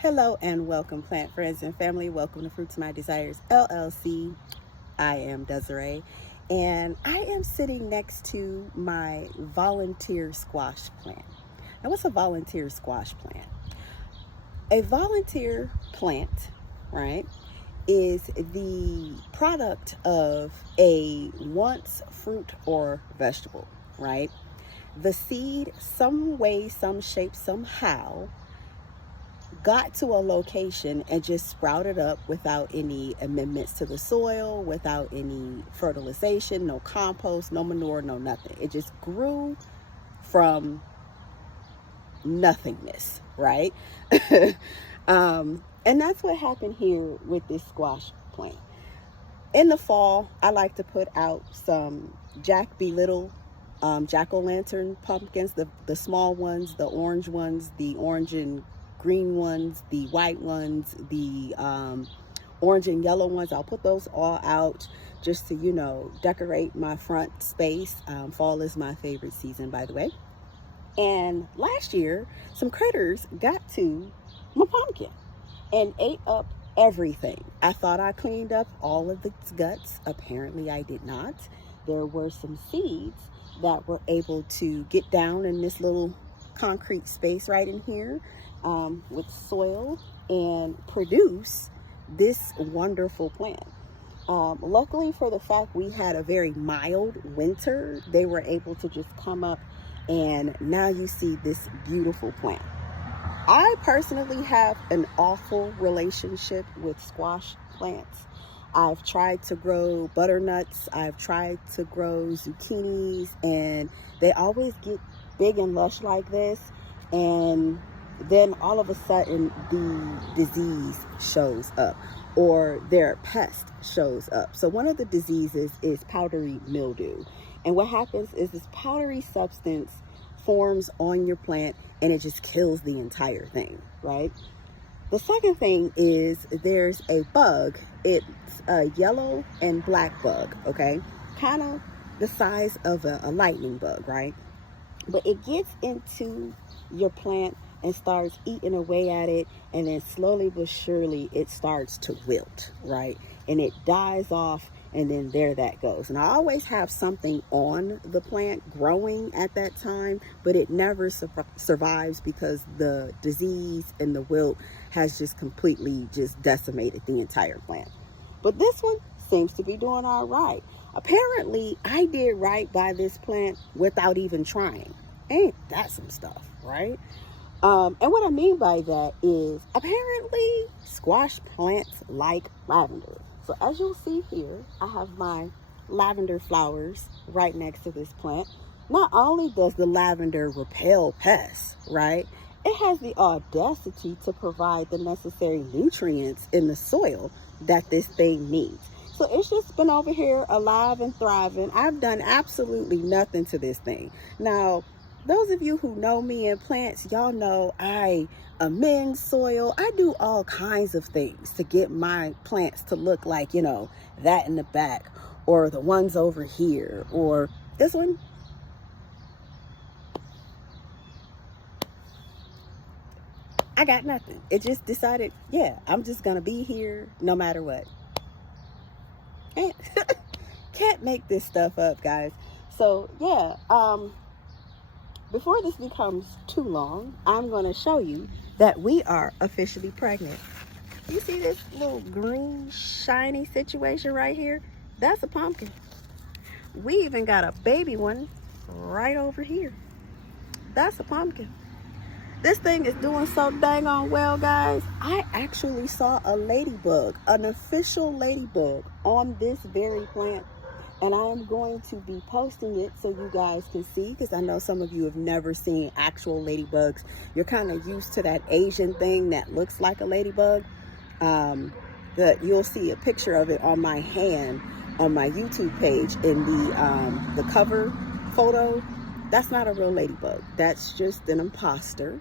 Hello and welcome, plant friends and family. Welcome to Fruits of My Desires LLC. I am Desiree, and I am sitting next to my volunteer squash plant. Now, what's a volunteer squash plant? A volunteer plant, right, is the product of a once fruit or vegetable, right? The seed, some way, some shape, somehow, got to a location and just sprouted up without any amendments to the soil, without any fertilization, no compost, no manure, no nothing. It just grew from nothingness, right? And that's what happened here with this squash plant. In the fall, I like to put out some jack-o'-lantern pumpkins, the small ones, the orange ones, the orange and green ones, the white ones, the orange and yellow ones. I'll put those all out just to, decorate my front space. Fall is my favorite season, by the way. And last year, some critters got to my pumpkin and ate up everything. I thought I cleaned up all of its guts. Apparently, I did not. There were some seeds that were able to get down in this little concrete space right in here with soil and produce this wonderful plant. Luckily, for the fact we had a very mild winter, they were able to just come up, and now you see this beautiful plant. I personally have an awful relationship with squash plants. I've tried to grow butternuts, I've tried to grow zucchinis, and they always get big and lush like this, and then all of a sudden the disease shows up, or their pest shows up. So one of the diseases is powdery mildew, and what happens is this powdery substance forms on your plant and it just kills the entire thing, right? The second thing is there's a bug. It's a yellow and black bug, okay? Kind of the size of a lightning bug, right? But it gets into your plant and starts eating away at it, and then slowly but surely it starts to wilt, right? And it dies off, and then there that goes. And I always have something on the plant growing at that time, but it never survives because the disease and the wilt has just completely just decimated the entire plant. But this one seems to be doing all right. Apparently, I did right by this plant without even trying. Ain't that some stuff, right? And what I mean by that is apparently squash plants like lavender. So as you'll see here, I have my lavender flowers right next to this plant. Not only does the lavender repel pests, right? It has the audacity to provide the necessary nutrients in the soil that this thing needs. So it's just been over here alive and thriving. I've done absolutely nothing to this thing. Now, those of you who know me and plants, y'all know I amend soil. I do all kinds of things to get my plants to look like, that in the back, or the ones over here, or this one. I got nothing. It just decided, I'm just going to be here no matter what. Can't make this stuff up, guys. So, before this becomes too long, I'm going to show you that we are officially pregnant. You see this little green, shiny situation right here? That's a pumpkin. We even got a baby one right over here. That's a pumpkin. This thing is doing so dang on well, guys. I actually saw a ladybug, an official ladybug, on this very plant. And I'm going to be posting it so you guys can see, because I know some of you have never seen actual ladybugs. You're kind of used to that Asian thing that looks like a ladybug. You'll see a picture of it on my hand on my YouTube page in the cover photo. That's not a real ladybug. That's just an imposter.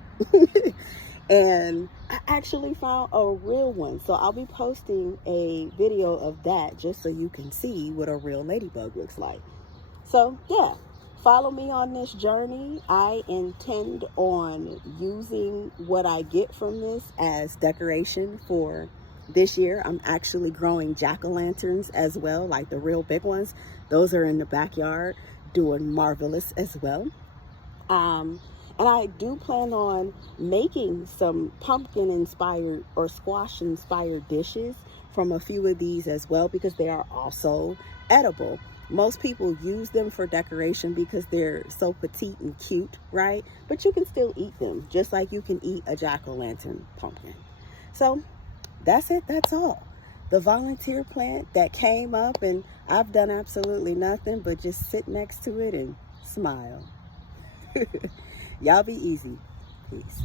And I actually found a real one. So I'll be posting a video of that just so you can see what a real ladybug looks like. So, follow me on this journey. I intend on using what I get from this as decoration for this year. I'm actually growing jack-o'-lanterns as well, like the real big ones. Those are in the backyard, doing marvelous as well. And I do plan on making some pumpkin inspired or squash inspired dishes from a few of these as well, because they are also edible. Most people use them for decoration because they're so petite and cute, right? But you can still eat them just like you can eat a jack-o'-lantern pumpkin. So that's it. That's all. The volunteer plant that came up, and I've done absolutely nothing but just sit next to it and smile. Y'all be easy. Peace.